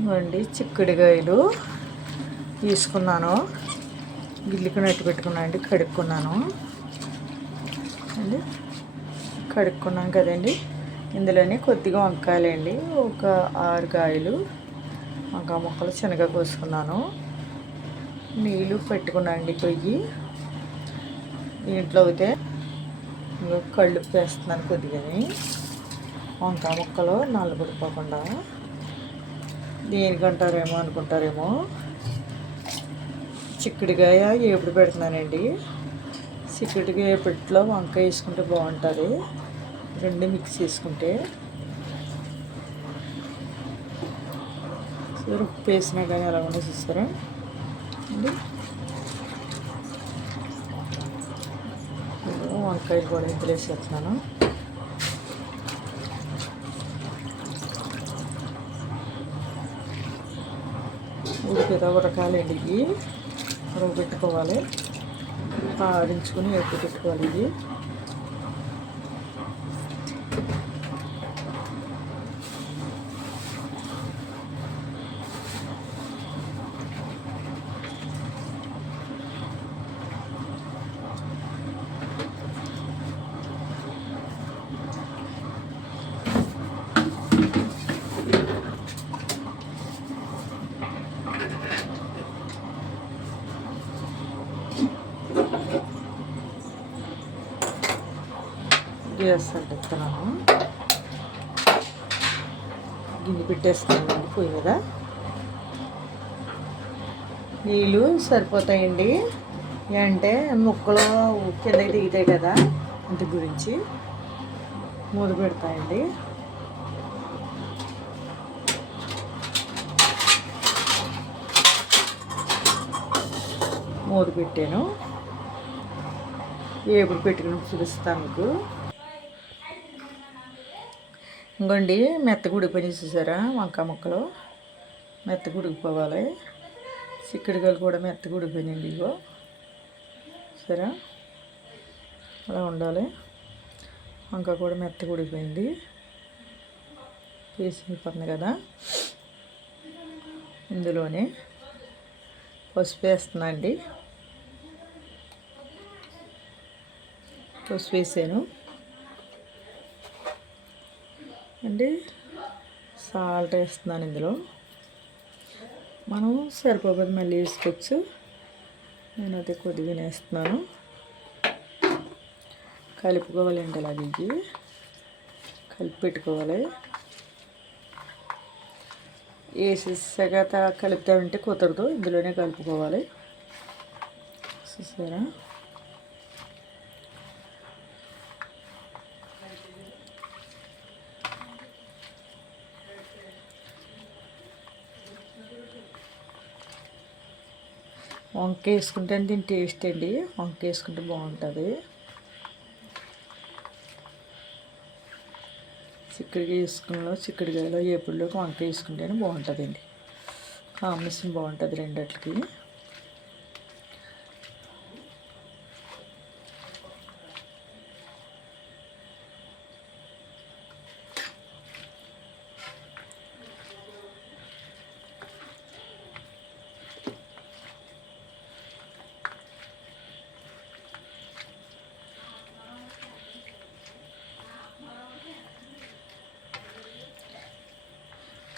ఇవ్వండి చిక్కుడుకాయలు తీసుకున్నాను, గిల్లికి నట్టు పెట్టుకున్నాను అండి, కడుక్కున్నాను అండి. కడుక్కున్నాను కదండి. ఇందులోనే కొద్దిగా వంకాయలండి, ఒక 6 కాయలు వంకాయ ముక్కలు చిన్నగా కోసుకున్నాను. నీళ్ళు పెట్టుకున్నానండి పొయ్యి. దీంట్లో అయితే కళ్ళు వేస్తున్నాను కొద్దిగాని, వంకాయ ముక్కలు నల్లబడిపోకుండా. దేనికంటారేమో అనుకుంటారేమో, చిక్కుడుకాయ ఏపుడు పెడుతున్నానండి. చిక్కుడుకాయ ఏపుడులో వంకాయ వేసుకుంటే బాగుంటుంది, రెండు మిక్స్ చేసుకుంటే. ఉప్పు వేసినా కానీ ఎలా ఉండో చూస్తారా అండి. వంకాయలు కూడా ఇందులో వేసేస్తున్నాను. ఉడకాలండి, ఇవి ఉడకబెట్టుకోవాలి, ఆడించుకొని ఎప్పుడు పెట్టుకోవాలి. ఇది గ్యాస్ అంటున్నాను, గిన్నె పెట్టేస్తున్నాను పొయ్యి మీద. నీళ్ళు సరిపోతాయండి, అంటే ముక్కలు కిందకి దిగుతాయి కదా, అంత గురించి మూత పెడతాయండి. మూత పెట్టాను, ఎప్పుడు పెట్టుకుని చూపిస్తాను మీకు. ఇంకోండి మెత్తగా ఉడికిపోయి చూసారా, వంకాయ ముక్కలు మెత్తగా ఉడికిపోవాలి. చిక్కుడుకాయలు కూడా మెత్తగా ఉడికిపోయినాయండి, ఇగో సరే అలా ఉండాలి. వంకాయ కూడా మెత్తగా ఉడికిపోయింది, పీస్ అయిపోతుంది కదా. ఇందులోనే పసుపు వేస్తున్నా అండి, పసుపు వేసాను అండి. సాల్ట్ వేస్తున్నాను ఇందులో, మనం సరిపోతుంది మళ్ళీ వేసుకోవచ్చు. నేను అయితే కొద్దిగా వేస్తున్నాను. కలుపుకోవాలండి, అలాగే ఇవి కలిపి పెట్టుకోవాలి. వేసేసాక కలుపుతామంటే కుదరదు, ఇందులోనే కలుపుకోవాలి. చూసారా, వంకాయ వేసుకుంటే దీని టేస్ట్ అండి, వంకాయ వేసుకుంటే బాగుంటుంది. చిక్కుడుకాయ వేసుకున్న చిక్కుడుకాయలో ఏపుడులోకి వంకాయ వేసుకుంటేనే బాగుంటుందండి, కాంబినేషన్ బాగుంటుంది రెండిట్లకి.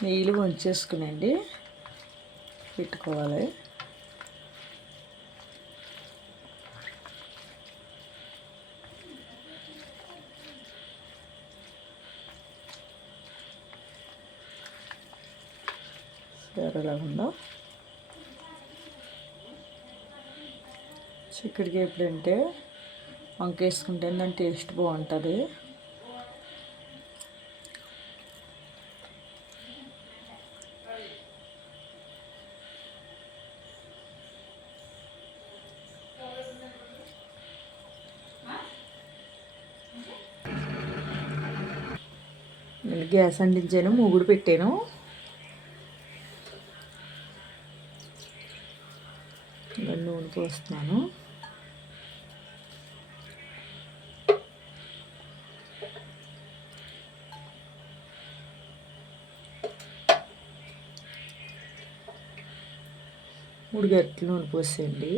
నీళ్ళు వంచేసుకునండి పెట్టుకోవాలి. సరేలా ఉందో చిక్కుడుకాయ ఎప్పుడంటే వంకాయ వేసుకుంటే దాని టేస్ట్ బాగుంటుంది. నేను గ్యాస్ అంటించాను, మూగుడు పెట్టాను. నూనె పోస్తున్నాను. 3 గరిటెలు నూనె పోసేయండి.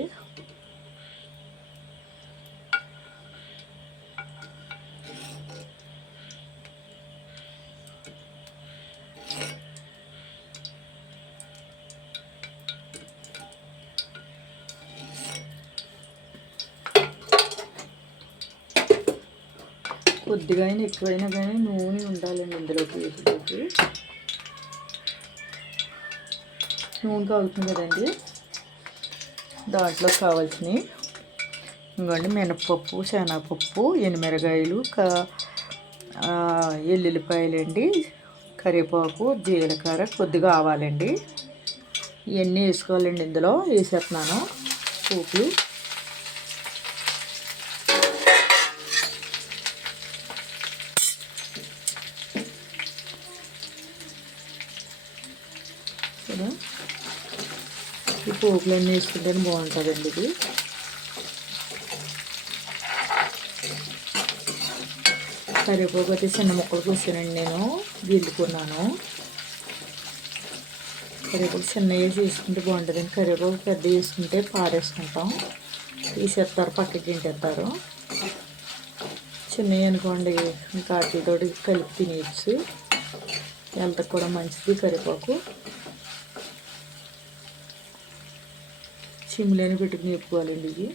కొద్దిగా అయినా ఎక్కువైనా కానీ నూనె ఉండాలండి ఇందులోకి. వీటిలోకి నూనె కాగుతుంది కదండి, దాంట్లో కావాల్సినవి ఇంకోండి మినపప్పు, శనగపప్పు, ఎనిమిరగాయలు, ఎల్లుల్లిపాయలండి, కరివేపాకు, జీలకర్ర, కొద్దిగా ఆవాలండి. ఇవన్నీ వేసుకోవాలండి. ఇందులో వేసేస్తున్నాను పోపులు. ఈ పోపులన్నీ వేసుకుంటేనే బాగుంటుందండి ఇది. కరివేపాకు అయితే చిన్న ముక్కలు కూర్చోనండి, నేను గిల్లుకున్నాను. కరివేపాకు చిన్న వేసి వేసుకుంటే బాగుంటుందండి. కరివేపాకు పెద్ద వేసుకుంటే పారేసుకుంటాం, తీసేస్తారు, పక్కకి తింటేస్తారు. చిన్నవి అనుకోండి ఇంకా వాటితో కలిపి తినేయచ్చు. హెల్త్కి కూడా మంచిది కరివేపాకు. సిమ్లోనే పెట్టుకుని వేపుకోవాలండి ఇవి.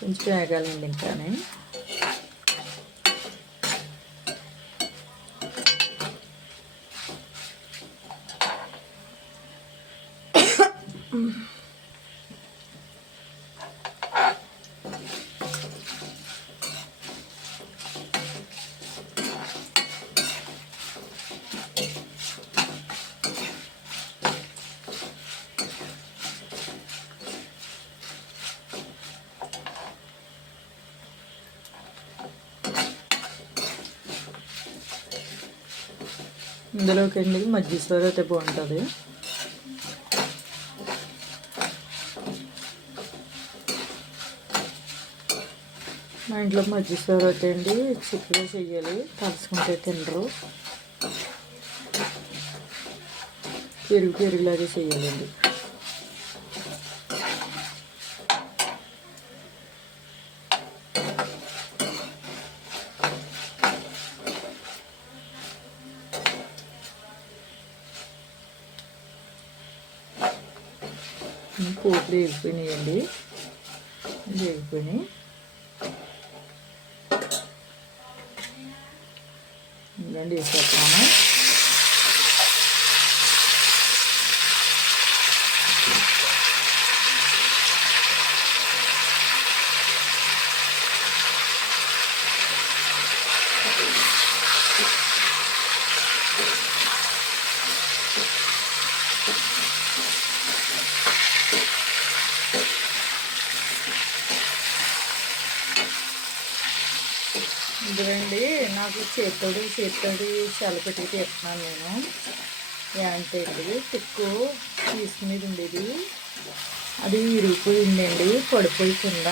కొంచెం వేగాలండి ఇంకానే. ఇందులోకి అండి మజ్జిగ సోర అయితే బాగుంటుంది. మా ఇంట్లో మజ్జిగ సోర అయితే అండి చిక్కగా చెయ్యాలి, తలుచుకుంటే తినరు. పెరుగులాగే చెయ్యాలండి. పోపులు వేగిపోయినాయండి, వేగిపోయినాయి. ఇదండి వేసేస్తాను. ఇదిగండి నాకు చేత్తోడి చల్లపెట్టి తీస్తున్నాను నేను. అంటే అండి టిక్కు పీస్ మీద ఉండేది, అది విరిగిపోయిందండి, పడిపోయి కింద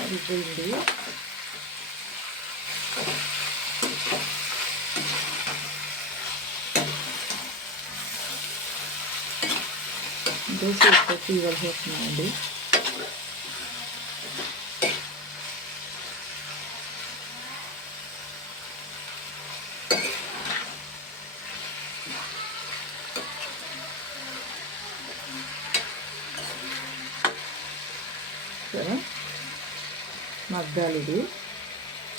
విరిగిపోయింది. ఇంకా చేత్తో తీయాల్సి వస్తున్నాయండి. సరే మగ్గాలి, ఇది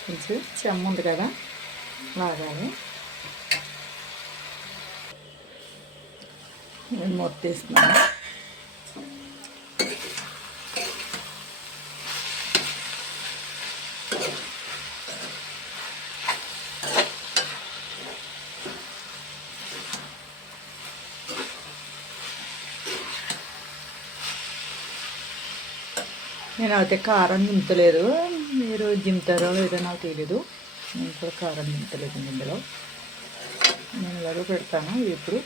కొంచెం చెమ్మ ఉంది కదా లాగాలి. నేను మొత్తేస్తున్నాను. నేను అయితే కారం దింపలేదు, మీరు దింపుతారో లేదో నాకు తెలీదు. నేను కూడా కారం దింపలేదు ఇందులో. నేను ఇలాగో పెడతాను ఇప్పుడు.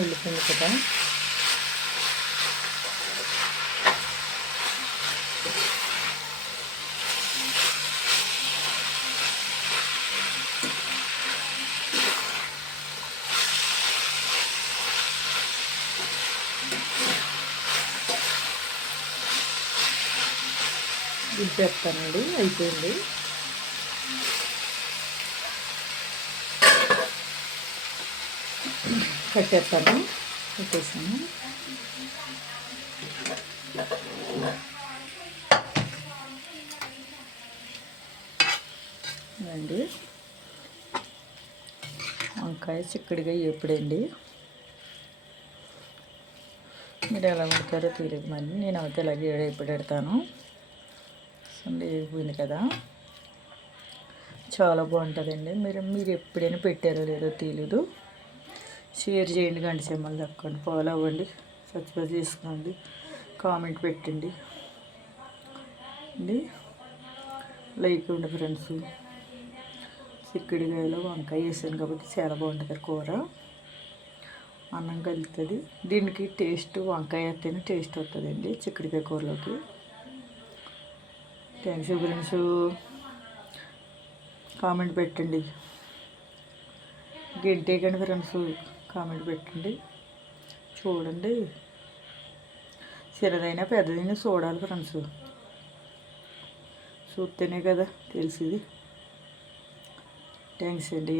వెళ్ళిపోయింది కదా. దింపేస్తానండి, అయిపోయింది. పెట్టేస్తాను, పెట్టేసాను. అండి వంకాయ చిక్కడిగా ఎప్పుడండి మీరు ఎలా వండుతారో తెలియదు, మరి నేను అయితే ఇలాగే ఎప్పుడు పెడతాను. వేగిపోయింది కదా, చాలా బాగుంటుందండి. మీరు ఎప్పుడైనా పెట్టారో లేదో తెలీదు. షేర్ చేయండి, గంట సింబల్ తక్కండి, ఫాలో అవ్వండి, సబ్స్క్రైబ్ చేసుకోండి, కామెంట్ పెట్టండి అండి, లైక్ ఉండి ఫ్రెండ్స్. చిక్కుడుకాయలో వంకాయ వేసాను కాబట్టి చాలా బాగుంటుంది కూర, అన్నం కలుగుతుంది. దీనికి టేస్ట్ వంకాయ వేస్తేనే టేస్ట్ వస్తుందండి చిక్కుడుకాయ కూరలోకి. థ్యాంక్స్ ఫ్రెండ్స్, కామెంట్ పెట్టండి, గంటేకండి ఫ్రెండ్స్, కామెంట్ పెట్టండి. చూడండి, చిన్నదైనా పెద్దదైనా చూడాలి ఫ్రెండ్స్, చూస్తేనే కదా తెలిసింది. థ్యాంక్స్ అండి.